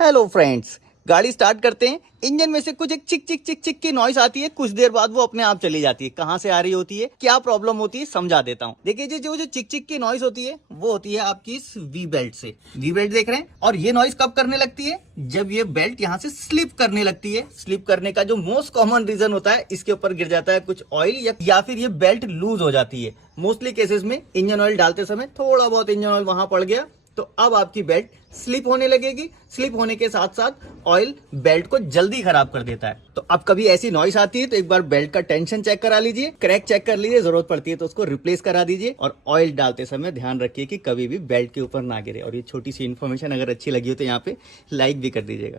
Hello friends, गाड़ी start करते हैं। इंजन में से कुछ एक चिक चिक चिक चिक की नॉइस आती है। कुछ देर बाद वो अपने आप चली जाती है। कहाँ से आ रही होती है, क्या प्रॉब्लम होती है, समझा देता हूँ। देखिए जी, जो जो चिक चिक की नॉइस होती है वो होती है आपकी इस वी बेल्ट से। वी बेल्ट देख रहे हैं, और ये नॉइस कब करने लगती है? जब ये बेल्ट यहाँ से स्लिप करने लगती है। स्लिप करने का जो मोस्ट कॉमन रीजन होता है, इसके ऊपर गिर जाता है कुछ ऑयल या फिर ये बेल्ट लूज हो जाती है। मोस्टली केसेस में इंजन ऑयल डालते समय थोड़ा बहुत इंजन ऑयल वहां पड़ गया तो अब आपकी बेल्ट स्लिप होने लगेगी। स्लिप होने के साथ साथ ऑयल बेल्ट को जल्दी खराब कर देता है। तो अब कभी ऐसी नॉइस आती है तो एक बार बेल्ट का टेंशन चेक करा लीजिए, क्रैक चेक कर लीजिए, जरूरत पड़ती है तो उसको रिप्लेस करा दीजिए। और ऑयल डालते समय ध्यान रखिए कि कभी भी बेल्ट के ऊपर ना गिरे। और ये छोटी सी इन्फॉर्मेशन अगर अच्छी लगी हो तो यहाँ पे लाइक भी कर दीजिएगा।